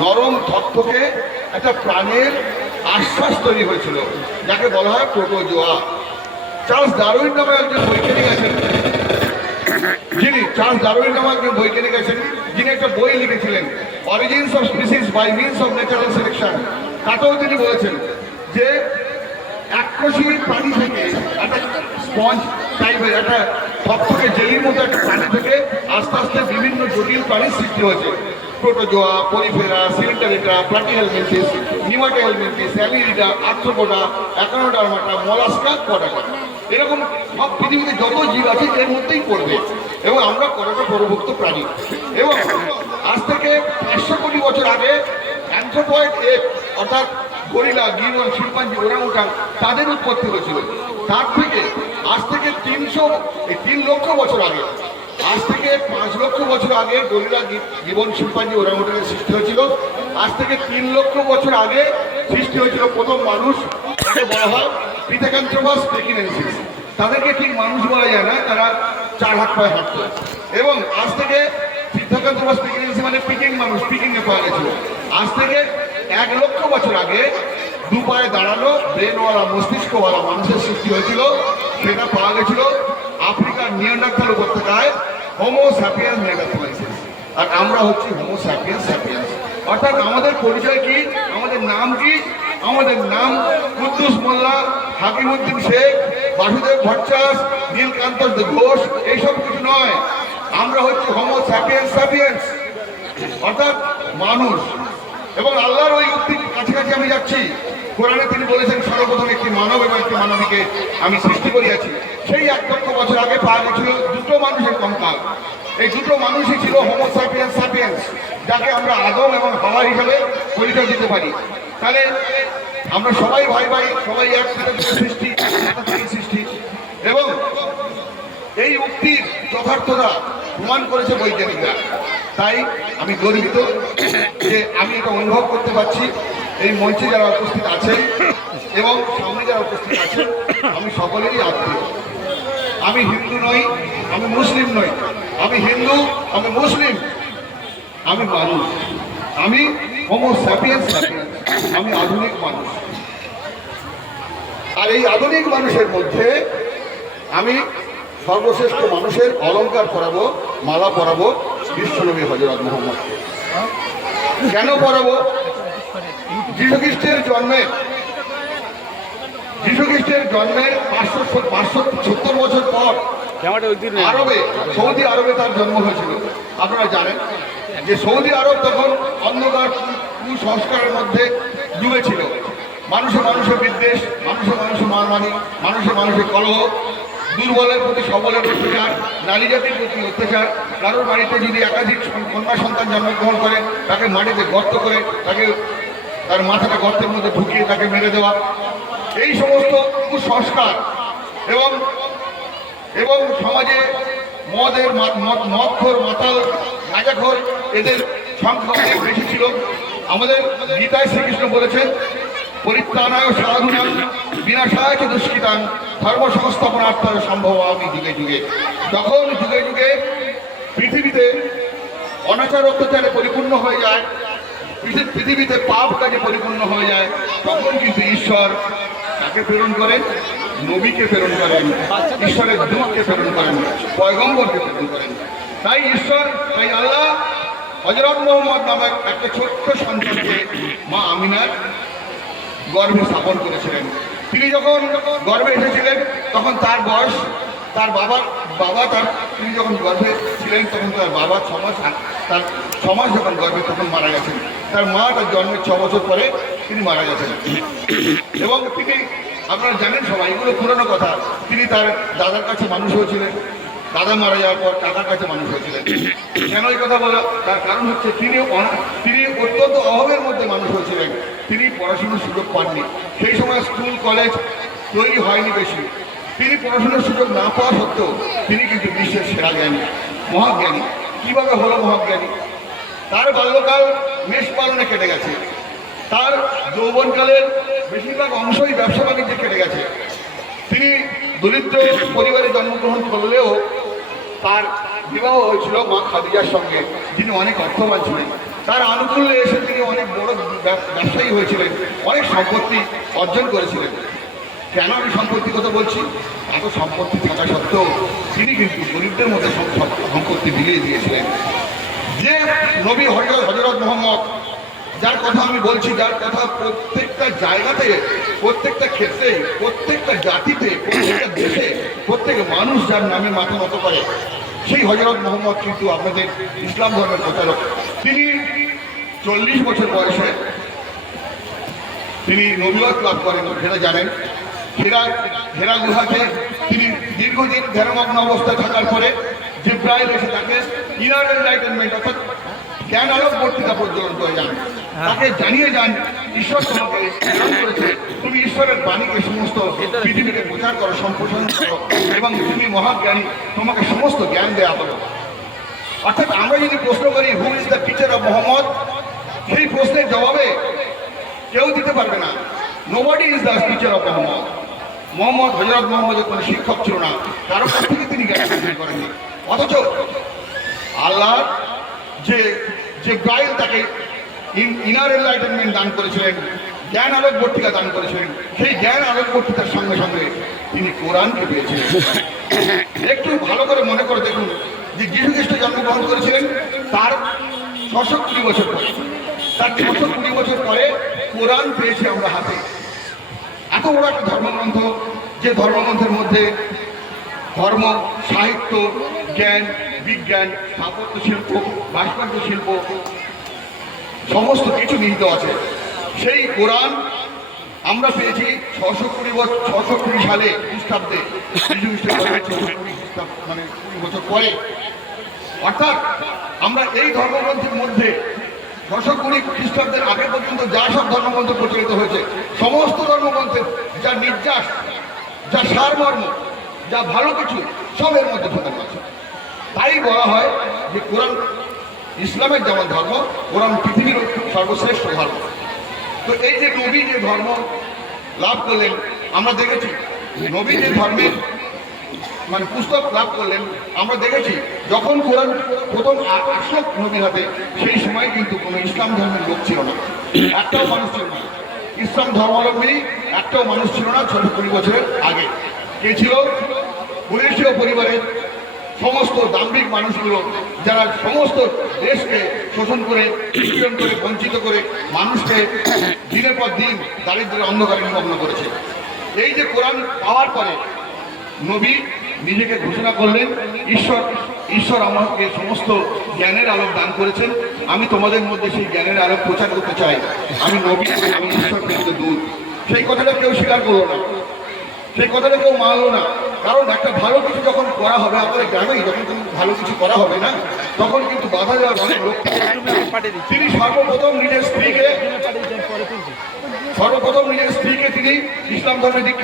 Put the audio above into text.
নরম থকথকে একটা প্রাণের আশ্বাস তৈরি হয়েছিল, যাকে বলা হয় প্রোটোজোয়া। চার্লস ডারউইন নামে একজন বৈজ্ঞানিক আছেন, যিনি একটা বই লিখেছিলেন, origins of species by means of natural selection. তাতেও তিনি বলেছেন যে এককোষী প্রাণী থেকে একটা স্পঞ্জ টাইপের একটা থকথকে জেলির মতো একটা প্রাণী থেকে আস্তে আস্তে বিভিন্ন জটিল প্রাণীর সৃষ্টি হয়েছে। Protozoa, Porifera, Coelenterata, Platyhelminthes, Nematohelminthes, Annelida, Arthropoda, Echinodermata, Mollusca, কডাকা। এরকম সব পৃথিবীতে যত জীব আছে এর মধ্যেই পড়বে, এবং আমরা কডাকা পরভুক্ত প্রাণী। এবং আজ থেকে 500 কোটি বছর আগে অ্যানথ্রোপয়েড এপ অর্থাৎ গরিলা, গিরল, শিম্পাঞ্জি, ওরাংউটাং তাদের উৎপত্তি হয়েছিল। তার থেকে আজ থেকে 3 লক্ষ বছর আগে, আজ থেকে 5 লক্ষ বছর আগে গরিলা, গিবন, শিম্পাঞ্জি, ওরাংউটাংয়ের সৃষ্টি হয়েছিল। আজ থেকে 3 লক্ষ বছর আগে সৃষ্টি হয়েছিল প্রথম মানুষ, তাকে বলা হয় পিথেকান্থ্রপাস পেকিনেন্সিস। তাদেরকে ঠিক মানুষ বলা যায় না, তারা 4 হাত পায়ে হাঁটত। এবং আজ থেকে পিথেকান্থ্রপাস পেকিনেন্সিস মানে পিকিং মানুষ, পিকিংয়ে পাওয়া গেছিল। আজ থেকে 1 লক্ষ বছর আগে 2 পায়ে দাঁড়ানো ব্রেনওয়ালা, মস্তিষ্কওয়ালা মানুষের সৃষ্টি হয়েছিল। সেটা পাওয়া গেছিল আফ্রিকার নিয়ান্ডারথাল উপত্যকায়, হোমো স্যাপিয়েন্স নেগাথোলাইসিস। আর আমরা হচ্ছি হোমো স্যাপিয়েন্স স্যাপিয়েন্স। অর্থাৎ আমাদের পরিচয় কি, আমাদের নাম কি? আমাদের নাম কুদ্দুস মোল্লা, হাকিমউদ্দিন শেখ, বাসুদেব ভট্টাচার্য, নীলকান্ত ঘোষ, এইসব কিছু নয়। আমরা হচ্ছি হোমো স্যাপিয়েন্স স্যাপিয়েন্স, অর্থাৎ মানুষ। এবং আল্লাহর ওই উক্তির কাছাকাছি আমি যাচ্ছি। কোরআনে তিনি বলেছেন, সর্বপ্রথম একটি মানব এবং একটি মানবীকে আমি সৃষ্টি করিয়াছি। সেই 1 লক্ষ বছর আগে পাওয়া গেছিল 2টো মানুষের কঙ্কাল। এই 2টো মানুষই ছিল হোমো স্যাপিয়েন্স স্যাপিয়েন্স, যাকে আমরা আদম এবং হাওয়া হিসাবে পরিচয় দিতে পারি। তাহলে আমরা সবাই ভাই ভাই, সবাই এক সৃষ্টি, সৃষ্টি। এবং এই উক্তির যথার্থতা প্রমাণ করেছে বৈজ্ঞানিকরা। তাই আমি গর্বিত যে আমি এটা অনুভব করতে পারছি। এই মঞ্চে যারা উপস্থিত আছেন এবং সামনে যারা উপস্থিত আছেন, আমি সকলেরই আত্মীয়। আমি হিন্দু নই, আমি মুসলিম নই। আমি হিন্দু, আমি মুসলিম, আমি মানুষ, আমি হোমো স্যাপিয়েন্স স্যাপিয়েন্স, আমি আধুনিক মানুষ। আর এই আধুনিক মানুষের মধ্যে আমি সর্বশ্রেষ্ঠ মানুষের অলঙ্কার পরাবো, মালা পরাবো বিশ্বনবী হযরত মুহাম্মদকে। কেন পরাবো? যীশুখ্রিস্টের জন্মের 570 বছর পর আরবে, সৌদি আরবে তার জন্ম হয়েছিল। আপনারা জানেন যে সৌদি আরব তখন অন্ধকার কুসংস্কারের মধ্যে ডুবেছিল। মানুষে মানুষের বিদ্বেষ, মানুষে মানুষে মারমারি, মানুষে মানুষের কলহ, দুর্বলের প্রতি সবলের অত্যাচার, নারী জাতির প্রতি অত্যাচার। কারোর বাড়িতে যদি একাধিক কন্যা সন্তান জন্মগ্রহণ করে, তাকে মাটিতে গর্ত করে, তাকে তার মাথাটা গর্তের মধ্যে ঢুকিয়ে তাকে মেরে দেওয়া, এই সমস্ত কুসংস্কার। এবং সমাজে মদখোর, মাতাল, গাঁজাখোর এদের সংখ্যা অনেক বেশি ছিল। আমাদের গীতায় শ্রীকৃষ্ণ বলেছেন, পরিত্রাণায় সাধুনাং বিনাশায় চ দুষ্কৃতাং ধর্ম সংস্থাপনার্থায় সম্ভব আমি যুগে যুগে। যখন যুগে যুগে পৃথিবীতে অনাচার অত্যাচারে পরিপূর্ণ হয়ে যায়, পৃথিবীতে পাপ কাজে পরিপূর্ণ হয়ে যায়, তখন কিন্তু ঈশ্বর তাকে প্রেরণ করেন, নবীকে প্রেরণ করেন, ঈশ্বরের দূতকে প্রেরণ করেন, পয়গম্বরকে প্রেরণ করেন। তাই আল্লাহ হযরত মুহাম্মদ নামক একটা ছোট্ট সন্তানকে মা আমিনার গর্ভে স্থাপন করেছিলেন। তিনি যখন গর্ভে এসেছিলেন তখন তার বয়স, তার তিনি যখন গর্ভে ছিলেন তখন তার বাবা 6 মাস, তার 6 মাস যখন গর্ভে তখন মারা গেছেন। তার মা তার জন্মের 6 বছর পরে তিনি মারা গেছেন। এবং তিনি, আপনারা জানেন সবাই, এগুলো পুরনো কথা, তিনি তার দাদার কাছে মানুষ হয়েছিলেন। দাদা মারা যাওয়ার পর কাকার কাছে মানুষ হয়েছিলেন। কেন এই কথা বলা? তার কারণ হচ্ছে তিনি অত্যন্ত অভাবের মধ্যে মানুষ হয়েছিলেন। তিনি পড়াশোনার সুযোগ পাননি। সেই সময় স্কুল কলেজ তৈরি হয়নি বেশি। তিনি পড়াশোনার সুযোগ না পাওয়া সত্ত্বেও তিনি কিন্তু বিশ্বের সেরা জ্ঞানী, মহাজ্ঞানী। কীভাবে হলো মহাজ্ঞানী? তার বাল্যকাল মেষ পালনে কেটে গেছে। তার যৌবনকালের বেশিরভাগ অংশই ব্যবসা বাণিজ্যে কেটে গেছে। তিনি দরিদ্র পরিবারে জন্মগ্রহণ করলেও তার বিবাহ হয়েছিল মা খাদিজার সঙ্গে, যিনি অনেক অর্থবান ছিলেন। তার আনুকূল্যে এসে তিনি ব্যবসায়ী হয়েছিলেন, অনেক সম্পত্তি অর্জন করেছিলেন। কেন আমি সম্পত্তির কথা বলছি? এত সম্পত্তি থাকা সত্ত্বেও তিনি কিন্তু গরিবদের মধ্যে সম্পত্তি বিলিয়ে দিয়েছিলেন। যে নবী হযরত মুহাম্মদ, যার কথা আমি বলছি, যার কথা প্রত্যেকটা জায়গাতে, প্রত্যেকটা ক্ষেত্রে, প্রত্যেকটা জাতিতে, প্রত্যেকটা দেশে, প্রত্যেক মানুষ যার নামে মাথা নত করে, সেই হযরত মুহাম্মদ কিন্তু আপনাদের ইসলাম ধর্মের প্রচারক। তিনি 40 বছর বয়সে তিনি নবুয়ত লাভ করেন, সেটা জানেন। হেরা গুহাতে তিনি দীর্ঘদিন ধ্যানমগ্ন অবস্থায় থাকার পরে জিবরাইল এসে তাকে ইনার এনলাইটেনমেন্ট অর্থাৎ জ্ঞান আলোক বর্তিতা পর্যন্ত যান, তাকে জানিয়ে যান ঈশ্বর তোমাকে জ্ঞান করেছে, তুমি ঈশ্বরের বাণীকে সমস্ত পৃথিবীকে প্রচার করো, সম্প্রসারণ করো, এবং তুমি মহাজ্ঞানী, তোমাকে সমস্ত জ্ঞান দেওয়া হলো। অর্থাৎ আমরা যদি প্রশ্ন করি who is the teacher of Mohammad, সেই প্রশ্নের জবাবে কেউ দিতে পারবে না। Nobody is the teacher of Mohammad. হযরত মুহাম্মদের কোনো শিক্ষক ছিল না, কারো কাছ থেকে তিনি জ্ঞান অর্জন করেননি। অথচ আল্লাহ যে জিবরাইল তাকে ইনার এনলাইটেনমেন্ট দান করেছিলেন, জ্ঞান আলোক বর্তিকা দান করেছিলেন, সেই জ্ঞান আলোক বর্তিকার সঙ্গে সঙ্গে তিনি কোরআনকে পেয়েছিলেন। একটু ভালো করে মনে করে দেখুন যে যীশু খ্রিস্ট জন্মগ্রহণ করেছিলেন তার 620 বছর পরে, তার 620 বছর পরে কোরআন পেয়েছি আমরা হাতে। এত বড় একটা ধর্মগ্রন্থ, যে ধর্মগ্রন্থের মধ্যে ধর্ম, সাহিত্য, জ্ঞান, বিজ্ঞান, স্থাপত্য শিল্প, ভাস্কর্য শিল্প সমস্ত কিছু নিহিত আছে। সেই কোরআন আমরা পেয়েছি 620 সালে খ্রিস্টাব্দে, মানে 20 বছর পরে। অর্থাৎ আমরা এই ধর্মগ্রন্থের মধ্যে 620 খ্রিস্টাব্দের আগে পর্যন্ত যা সব ধর্মগ্রন্থ প্রচলিত হয়েছে, সমস্ত ধর্মগ্রন্থের যা নির্যাস, যা সারমর্ম, যা ভালো কিছু, সবের মধ্যে ঢোকানো আছে। তাই বলা হয় যে কোরআন ইসলামের যেমন ধর্ম, কোরআন পৃথিবীর সর্বশ্রেষ্ঠ ধর্ম। তো এই যে নবী যে ধর্ম লাভ করলেন, আমরা দেখেছি নবী যে ধর্মের মানে পুস্তক লাভ করলেন, আমরা দেখেছি যখন কোরআন প্রথম আসলো নবীর হাতে, সেই সময় কিন্তু কোনো ইসলাম ধর্মের লোক ছিল না, একটাও মানুষ ছিল না। ইসলাম ধর্মাবলম্বী একটাও মানুষ ছিল না 620 বছরের আগে। কে ছিল? কুরেশীয় পরিবারের সমস্ত দাম্ভিক মানুষগুলো, যারা সমস্ত দেশকে শোষণ করে, নিপীড়ন করে, বঞ্চিত করে, মানুষকে দিনের পর দিন দারিদ্র্যের অন্ধকারে নিমগ্ন করেছে। এই যে কোরআন পাওয়ার পরে নবী নিজেকে ঘোষণা করলেন, ঈশ্বর আমাকে সমস্ত জ্ঞানের আলোক দান করেছেন, আমি তোমাদের মধ্যে সেই জ্ঞানের আলোক প্রচার করতে চাই, আমি নবী, আমি ঈশ্বর প্রেরিত দূত। সেই কথাটা কেউ স্বীকার করলো না, সেই কথাটা কেউ মানলো না। কারণ একটা ভালো কিছু যখন করা হবে, আমাদের গ্রামেই যখন কোনো ভালো কিছু করা হবে না, তখন কিন্তু বাধা দেওয়ার অনেক লোক। তিনি সর্বপ্রথম নিজের স্ত্রীকে তিনি ইসলাম ধর্মে দীক্ষিত